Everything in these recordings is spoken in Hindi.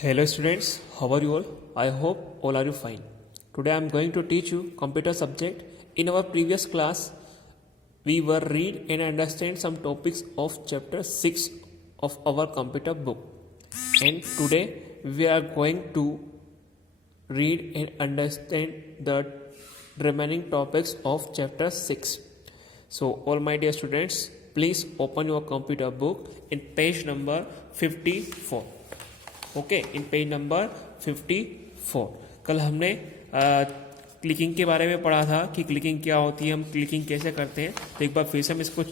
Hello students, how are you all? I hope all are you fine. Today I am going to teach you computer subject. In our previous class, we were read and understand some topics of chapter 6 of our computer book. And today we are going to read and understand the remaining topics of chapter 6. So all my dear students, please open your computer book in page number 54. Okay in page number 54। कल हमने क्लिकिंग के बारे में पढ़ा था कि क्लिकिंग क्या होती है, हम क्लिकिंग कैसे करते हैं। तो एक बार फिर से हम इसको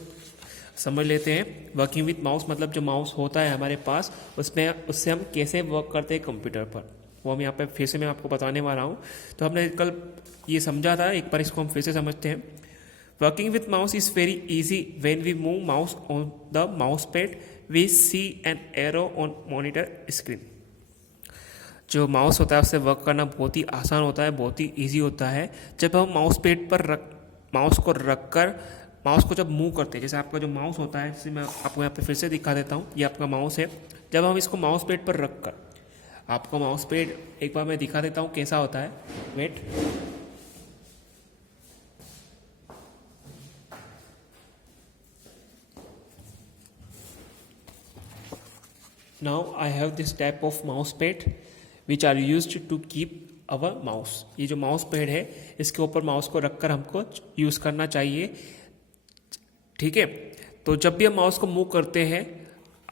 समझ लेते हैं। वर्किंग विथ माउस मतलब जो माउस होता है हमारे पास उससे हम कैसे वर्क करते हैं कंप्यूटर पर, वो हम यहाँ पे फिर से मैं आपको बताने वाला हूँ। तो हमने कल ये समझा था, एक बार इसको हम फिर से समझते हैं। Working with mouse is very easy when we move mouse on the mouse pad we see an arrow on monitor screen. जो माउस होता है उससे वर्क करना बहुत ही आसान होता है, बहुत ही इजी होता है। जब हम माउस पैड पर माउस को रख कर माउस को जब मूव करते हैं, जैसे आपका जो माउस होता है, जैसे मैं आपको यहाँ पे फिर से दिखा देता हूँ, ये आपका माउस है। जब हम इसको माउस पैड पर रख कर, आपका माउस पैड एक बार मैं दिखा देता हूँ कैसा होता है। Wait, now I have this type of mouse pad which are used to keep our mouse। ये जो माउस पैड है इसके ऊपर माउस को रखकर हमको यूज़ करना चाहिए, ठीक है। तो जब भी हम माउस को मूव करते हैं,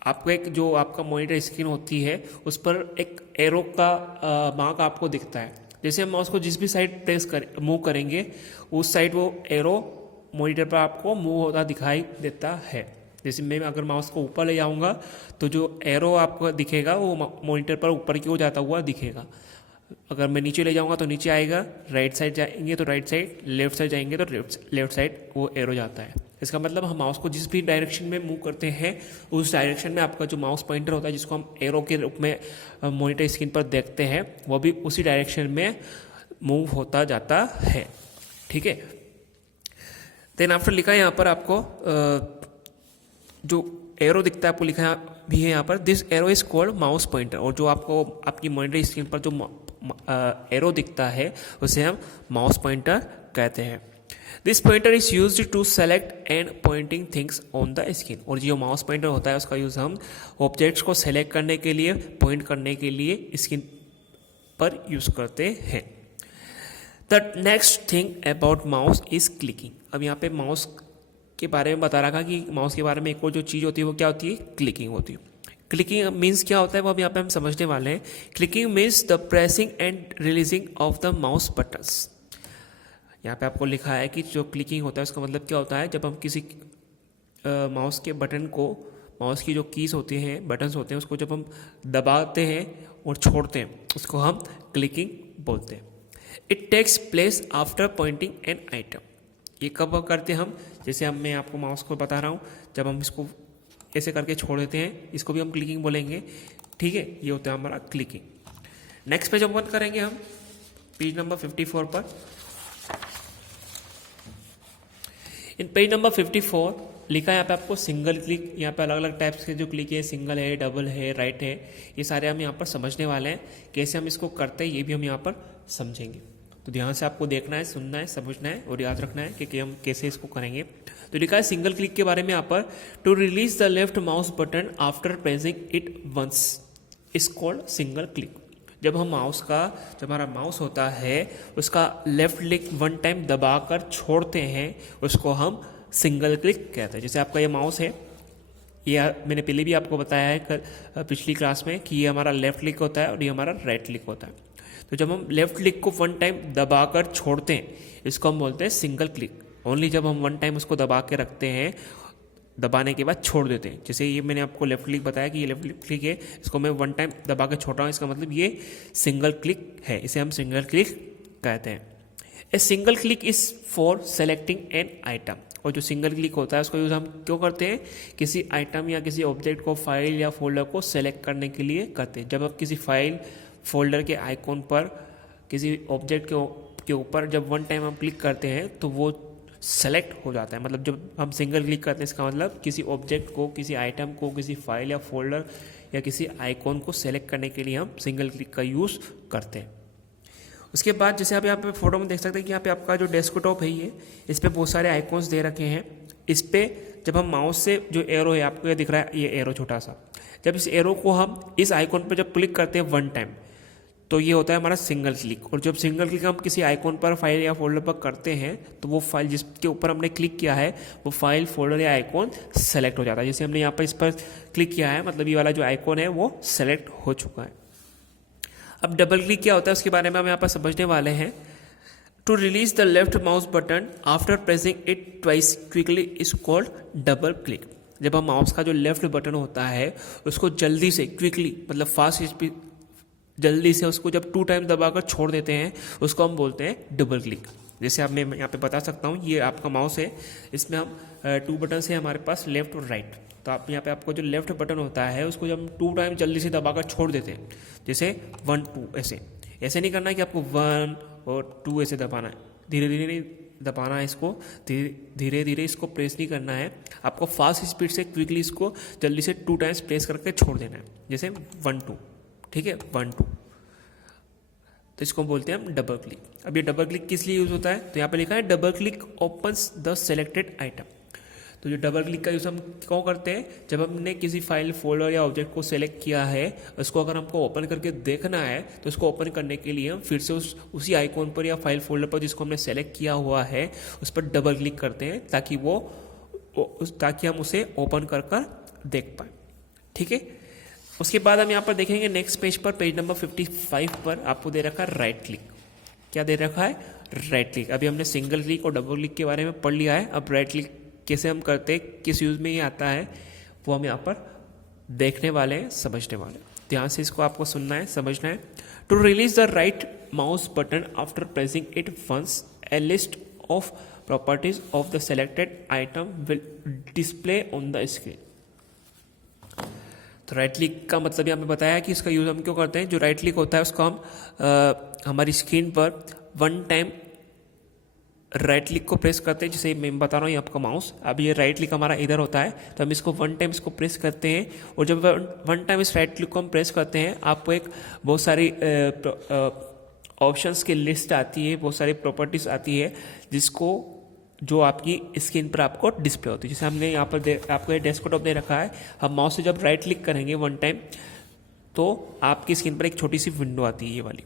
आपको एक जो आपका मॉनिटर स्क्रीन होती है उस पर एक एरो का मार्क आपको दिखता है। जैसे हम माउस को जिस भी साइड मूव करेंगे उस साइड वो एरो मॉनिटर पर आपको मूव होता दिखाई देता है। जैसे मैं अगर माउस को ऊपर ले जाऊंगा तो जो एरो आपको दिखेगा वो मॉनिटर पर ऊपर की ओर जाता हुआ दिखेगा। अगर मैं नीचे ले जाऊंगा तो नीचे आएगा, राइट साइड जाएंगे तो राइट साइड, लेफ्ट साइड जाएंगे तो लेफ्ट साइड वो एरो जाता है। इसका मतलब हम माउस को जिस भी डायरेक्शन में मूव करते हैं उस डायरेक्शन में आपका जो माउस पॉइंटर होता है, जिसको हम एरो के रूप में मॉनिटर स्क्रीन पर देखते हैं, वो भी उसी डायरेक्शन में मूव होता जाता है, ठीक है। देन आफ्टर लिखा है यहाँ पर आपको जो एरो दिखता है आपको लिखा भी है यहाँ पर, this arrow is called mouse pointer. और जो आपको आपकी मॉनिटर स्क्रीन पर जो एरो दिखता है उसे हम माउस पॉइंटर कहते हैं। This pointer is used to select and pointing things on the screen. और जो माउस पॉइंटर होता है उसका यूज़ हम ऑब्जेक्ट्स को सेलेक्ट करने के लिए, पॉइंट करने के लिए स्क्रीन पर यूज़ करते हैं। The next thing about mouse is clicking. अब यहाँ पे माउस के बारे में बता रखा कि माउस के बारे में एक और जो चीज़ होती है वो क्या होती है, क्लिकिंग होती है। क्लिकिंग मीन्स क्या होता है वो अब यहाँ पे हम समझने वाले हैं। Clicking means the pressing and releasing of the mouse buttons. यहाँ पे आपको लिखा है कि जो क्लिकिंग होता है उसका मतलब क्या होता है, जब हम किसी माउस के बटन को, माउस की जो कीज होती हैं, बटन्स होते हैं, उसको जब हम दबाते हैं और छोड़ते हैं उसको हम क्लिकिंग बोलते हैं। It takes place after pointing an item. ये कब करते हैं हम, जैसे मैं आपको माउस को बता रहा हूँ, जब हम इसको ऐसे करके छोड़ देते हैं इसको भी हम क्लिकिंग बोलेंगे, ठीक है। ये होता है हमारा क्लिकिंग। नेक्स्ट पेज ओपन करेंगे हम, पेज नंबर 54 पर। इन पेज नंबर 54 लिखा है यहाँ पे आपको सिंगल क्लिक। यहाँ पे अलग अलग टाइप्स के जो क्लिक है, सिंगल है, डबल है, राइट है, ये सारे हम यहाँ पर समझने वाले हैं। कैसे हम इसको करते हैं ये भी हम यहाँ पर समझेंगे। तो ध्यान से आपको देखना है, सुनना है, समझना है और याद रखना है कि हम कैसे इसको करेंगे। तो लिखा है सिंगल क्लिक के बारे में यहाँ पर, to release the left mouse button after pressing it once is called single click. जब हमारा माउस होता है उसका लेफ्ट क्लिक वन टाइम दबाकर छोड़ते हैं उसको हम सिंगल क्लिक कहते हैं। जैसे आपका ये माउस है, ये मैंने पहले भी आपको बताया है पिछली क्लास में कि ये हमारा लेफ्ट क्लिक होता है और ये हमारा राइट क्लिक होता है। तो जब हम लेफ्ट क्लिक को वन टाइम दबाकर छोड़ते हैं इसको हम बोलते हैं सिंगल क्लिक। ओनली जब हम वन टाइम उसको दबा के रखते हैं, दबाने के बाद छोड़ देते हैं। जैसे ये मैंने आपको लेफ्ट क्लिक बताया कि ये लेफ्ट क्लिक है, इसको मैं वन टाइम दबा के छोड़ रहा हूँ, इसका मतलब ये सिंगल क्लिक है, इसे हम सिंगल क्लिक कहते हैं। A single click is for selecting an item. और जो सिंगल क्लिक होता है उसको यूज़ हम क्यों करते हैं, किसी आइटम या किसी ऑब्जेक्ट को, फाइल या फोल्डर को सेलेक्ट करने के लिए करते हैं। जब आप किसी फाइल फोल्डर के आइकॉन पर, किसी ऑब्जेक्ट के ऊपर जब वन टाइम हम क्लिक करते हैं तो वो सेलेक्ट हो जाता है। मतलब जब हम सिंगल क्लिक करते हैं इसका मतलब किसी ऑब्जेक्ट को, किसी आइटम को, किसी फाइल या फोल्डर या किसी आइकॉन को सेलेक्ट करने के लिए हम सिंगल क्लिक का यूज़ करते हैं। उसके बाद जैसे आप यहाँ पे फोटो में देख सकते हैं कि यहाँ पे आपका जो डेस्कटॉप है ये, इस पर बहुत सारे आइकॉन्स दे रखे हैं। इस पर जब हम माउस से जो एरो है, आपको ये दिख रहा है ये एरो छोटा सा, जब इस एरो को हम इस आइकॉन पर जब क्लिक करते हैं वन टाइम तो ये होता है हमारा सिंगल क्लिक। और जब सिंगल क्लिक हम किसी आइकॉन पर, फाइल या फोल्डर पर करते हैं तो वो फाइल जिसके ऊपर हमने क्लिक किया है वो फाइल, फोल्डर या आइकॉन सेलेक्ट हो जाता है। जैसे हमने यहाँ पर इस पर क्लिक किया है, मतलब ये वाला जो आइकॉन है वो सेलेक्ट हो चुका है। अब डबल क्लिक क्या होता है उसके बारे में हम यहाँ पर समझने वाले हैं। To release the left mouse button after pressing it twice quickly is called double click. जब हम माउस का जो लेफ्ट बटन होता है उसको जल्दी से, क्विकली मतलब फास्ट स्पीड, जल्दी से उसको जब 2 टाइम दबाकर छोड़ देते हैं उसको हम बोलते हैं डबल क्लिक। जैसे आप मैं यहाँ पे बता सकता हूँ, ये आपका माउस है, इसमें हम 2 बटन है हमारे पास, लेफ्ट और राइट। तो आप यहाँ पे आपको जो लेफ्ट बटन होता है उसको जब हम 2 टाइम जल्दी से दबाकर छोड़ देते हैं, जैसे 1 2 ऐसे नहीं करना है कि आपको 1 और 2 ऐसे दबाना है, धीरे धीरे नहीं दबाना है इसको, धीरे धीरे इसको प्रेस नहीं करना है, आपको फास्ट स्पीड से क्विकली इसको जल्दी से 2 टाइम्स प्रेस करके छोड़ देना है, जैसे 1 2, ठीक है 1 2। तो इसको बोलते हैं हम डबल क्लिक। अब ये डबल क्लिक किस लिए यूज़ होता है, तो यहाँ पे लिखा है double click opens the selected item. तो जो डबल क्लिक का यूज़ हम क्यों करते हैं, जब हमने किसी फाइल, फोल्डर या ऑब्जेक्ट को सेलेक्ट किया है, उसको अगर हमको ओपन करके देखना है तो उसको ओपन करने के लिए हम फिर से उसी आइकॉन पर या फाइल, फोल्डर पर जिसको हमने सेलेक्ट किया हुआ है उस पर डबल क्लिक करते हैं ताकि हम उसे ओपन कर देख पाए, ठीक है। उसके बाद हम यहाँ पर देखेंगे नेक्स्ट पेज पर, पेज नंबर 55 पर आपको दे रखा है राइट क्लिक। क्या दे रखा है, राइट क्लिक। अभी हमने सिंगल क्लिक और डबल क्लिक के बारे में पढ़ लिया है। अब राइट क्लिक कैसे हम करते हैं, किस यूज़ में ये आता है, वो हम यहाँ पर देखने वाले हैं, समझने वाले हैं। ध्यान से इसको आपको सुनना है, समझना है। To release the right mouse button after pressing it once, a list of properties of the selected item will display on the screen. तो राइट क्लिक का मतलब यहाँ पे बताया कि इसका यूज़ हम क्यों करते हैं। जो राइट क्लिक होता है उसको हम हमारी स्क्रीन पर 1 टाइम राइट क्लिक को प्रेस करते हैं, जैसे मैं बता रहा हूँ ये आपका माउस, अब ये राइट क्लिक हमारा इधर होता है तो हम इसको 1 टाइम इसको प्रेस करते हैं। और जब 1 टाइम इस राइट क्लिक को हम प्रेस करते हैं आपको एक बहुत सारी ऑप्शंस की लिस्ट आती है, बहुत सारी प्रॉपर्टीज आती है जो आपकी स्क्रीन पर आपको डिस्प्ले होती है। जैसे हमने यहाँ पर आपको ये डेस्कटॉप दे रखा है, हम माउस से जब राइट क्लिक करेंगे 1 टाइम तो आपकी स्क्रीन पर एक छोटी सी विंडो आती है ये वाली।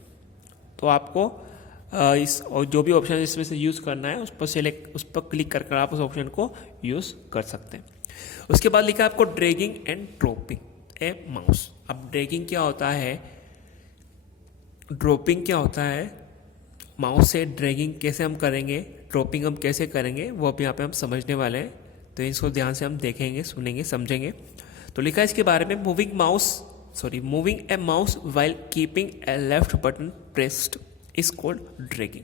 तो आपको इस और जो भी ऑप्शन इसमें से यूज़ करना है उस पर क्लिक कर आप उस ऑप्शन को यूज़ कर सकते हैं। उसके बाद लिखा है आपको dragging and dropping A mouse. अब ड्रैगिंग क्या होता है, ड्रॉपिंग क्या होता है, माउस से ड्रैगिंग कैसे हम करेंगे, ड्रॉपिंग हम कैसे करेंगे, वो अब यहाँ पे हम समझने वाले हैं। तो इसको ध्यान से हम देखेंगे, सुनेंगे, समझेंगे। तो लिखा है इसके बारे में, moving A mouse while keeping A left button pressed is called dragging.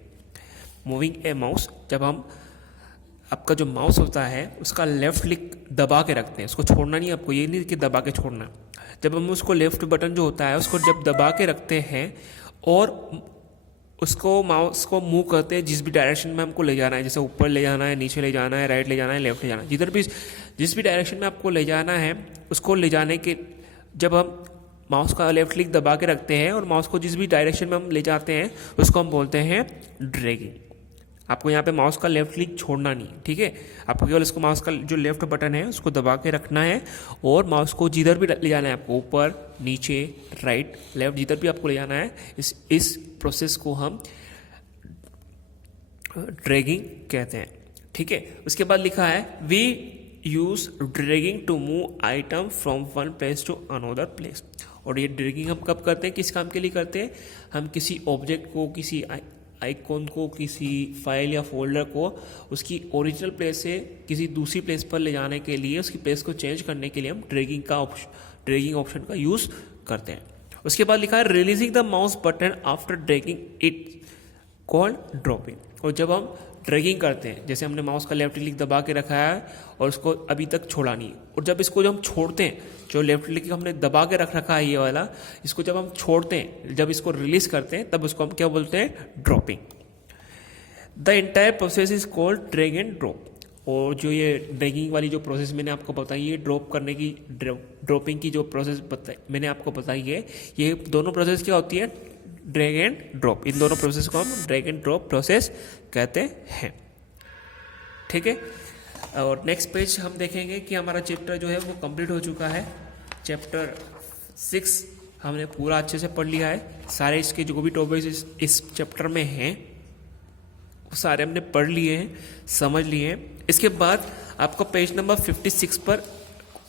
Moving A mouse, जब हम आपका जो माउस होता है उसका लेफ्ट क्लिक दबा के रखते हैं, उसको छोड़ना नहीं, आपको ये नहीं कि दबा के छोड़ना। जब हम उसको लेफ्ट बटन जो होता है उसको जब दबा के रखते हैं और उसको माउस को मूव करते हैं जिस भी डायरेक्शन में हमको ले जाना है, जैसे ऊपर ले जाना है, नीचे ले जाना है, राइट ले जाना है, लेफ्ट ले जाना है, जिस भी डायरेक्शन में आपको ले जाना है उसको ले जाने के, जब हम माउस का लेफ्ट क्लिक दबा के रखते हैं और माउस को जिस भी डायरेक्शन में हम ले जाते हैं उसको हम बोलते हैं ड्रैगिंग। आपको यहाँ पे माउस का लेफ्ट क्लिक छोड़ना नहीं, ठीक है। आपको केवल इसको माउस का जो लेफ्ट बटन है उसको दबा के रखना है और माउस को जिधर भी ले जाना है आपको, ऊपर, नीचे, राइट, लेफ्ट, जिधर भी आपको ले जाना है, इस प्रोसेस को हम ड्रैगिंग कहते हैं, ठीक है। उसके बाद लिखा है we use dragging to move item from one place to another place. और ये ड्रैगिंग हम कब करते हैं, किस काम के लिए करते हैं, हम किसी ऑब्जेक्ट को, किसी आइकॉन को, किसी फाइल या फोल्डर को उसकी ओरिजिनल प्लेस से किसी दूसरी प्लेस पर ले जाने के लिए, उसकी प्लेस को चेंज करने के लिए हम ड्रैगिंग ऑप्शन का यूज़ करते हैं। उसके बाद लिखा है releasing the mouse button after dragging it called dropping. और जब हम ड्रैगिंग करते हैं, जैसे हमने माउस का लेफ्ट क्लिक दबा के रखा है और उसको अभी तक छोड़ा नहीं, और जब हम छोड़ते हैं, जो लेफ्ट क्लिक हमने दबा के रख रखा है ये वाला, इसको जब हम छोड़ते हैं, जब इसको रिलीज करते हैं, तब उसको हम क्या बोलते हैं, dropping. The entire process is called drag and drop. और जो ये ड्रैगिंग वाली जो प्रोसेस मैंने आपको बताई, ये ड्रॉप करने की ड्रॉपिंग की जो प्रोसेस मैंने आपको बताई है, ये दोनों प्रोसेस क्या होती है, ड्रैग एंड ड्रॉप। इन दोनों प्रोसेस को हम ड्रैग एंड ड्रॉप प्रोसेस कहते हैं। ठीक है, और नेक्स्ट पेज हम देखेंगे कि हमारा चैप्टर जो है वो कंप्लीट हो चुका है। चैप्टर 6 हमने पूरा अच्छे से पढ़ लिया है। सारे इसके जो भी टॉपिक्स इस चैप्टर में हैं वो सारे हमने पढ़ लिए हैं, समझ लिए हैं। इसके बाद आपको पेज नंबर 56 पर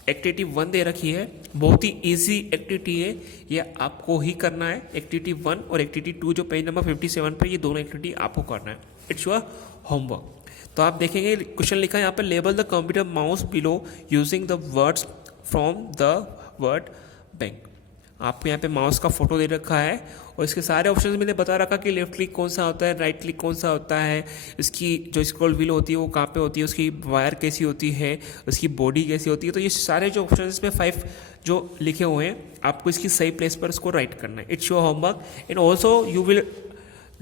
एक्टिविटी 1 दे रखी है। बहुत ही इजी एक्टिविटी है, ये आपको ही करना है। एक्टिविटी 1 और एक्टिविटी 2 जो पेज नंबर 57 पर, ये दोनों एक्टिविटी आपको करना है। It's your homework. तो आप देखेंगे क्वेश्चन लिखा है यहाँ पर, label the computer mouse below using the words from the word bank. आपको यहाँ पे माउस का फोटो दे रखा है और इसके सारे ऑप्शंस मैंने बता रखा कि लेफ्ट क्लिक कौन सा होता है, राइट क्लिक कौन सा होता है, इसकी जो स्क्रॉल व्हील होती है वो कहाँ पे होती है, उसकी वायर कैसी होती है, उसकी बॉडी कैसी होती है। तो ये सारे जो ऑप्शन इसमें 5 जो लिखे हुए हैं, आपको इसकी सही प्लेस पर इसको राइट करना है। It's your homework and also you will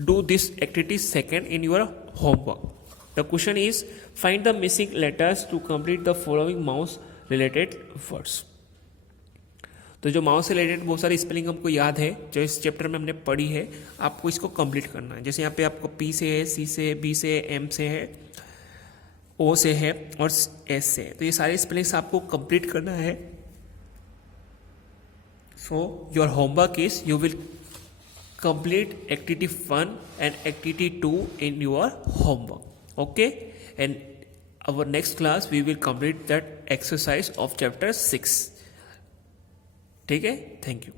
do this activity second in your homework. The question is, find the missing letters to complete the following mouse related words. तो जो माउस से रिलेटेड बहुत सारी स्पेलिंग हमको याद है, जो इस चैप्टर में हमने पढ़ी है, आपको इसको कंप्लीट करना है। जैसे यहाँ पे आपको P से है, C से है, B से है, M से है, O से है और S से है। तो ये सारी स्पेलिंग्स आपको कंप्लीट करना है। So your homework is you will complete activity 1 and activity 2 in your homework. Okay, and our next class we will complete that exercise of chapter 6. ठीक है, thank you.